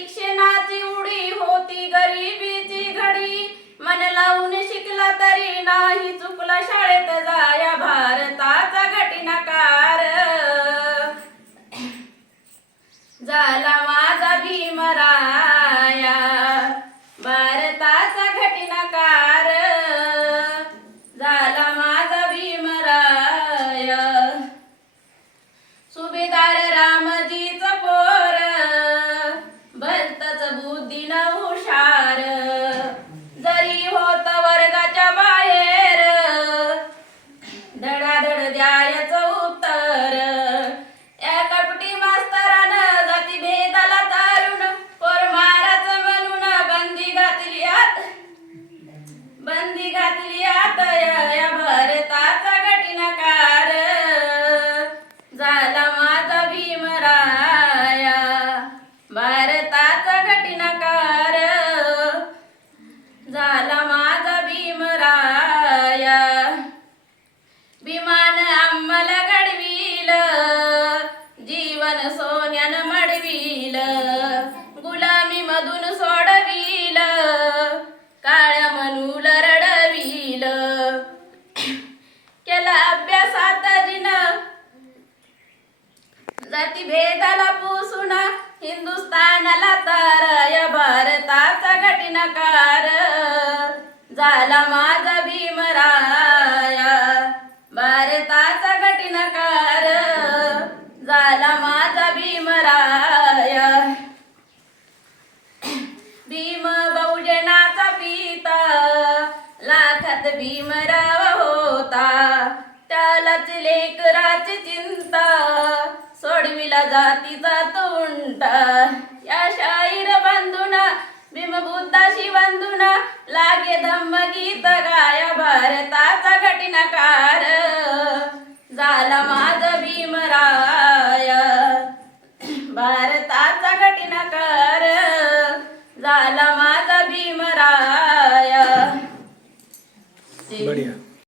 शिक्षणाची उडी होती गरिबीची घडी, मन लावून शिकला तरी नाही चुकला शाळेत जाया, भारताचा घटनाकार झाला माझा भीमराया, भारताचा घटनाकार झाला माझा भीमराया. सुभेदार रामजीच पोर भलतच बुद्धीनं हुशार, जरी होत वर्गाच्या बाहेर धडाधड द्यायचं उत्तर. या कपटी मास्तरानं जाती भेदाला तारून पोर माराचं म्हणून बंदी घातली आत या भारताचा घटनाकार झाला माझा भीमराया, भारताचा घटनाकार झाला माझा भीमराया. विमान आम्हाला घडविल, जीवन सोन्यानं मडविल, गुलामी मधून सोडविल, काळ्या मनूल रडविल. केला अभ्यासात जिनं जाती भेदाला पुसून हिंदुस्थानाला तार, या भारताचा घटनाकार झाला माझा भीमराया, भारताचा घटनाकार झाला माझा भीमराया. भीम बहुजनाचा पिता लाखात भीमराव होता, त्यालाच लेकराची चिंता सोडविला जातीचा तुंटा. या शाहीर बंधुना भीमबुद्धाशी बंधुना लागे धम्म गीत गाया, भारताचा घटनाकार झाला माझा भीमराया.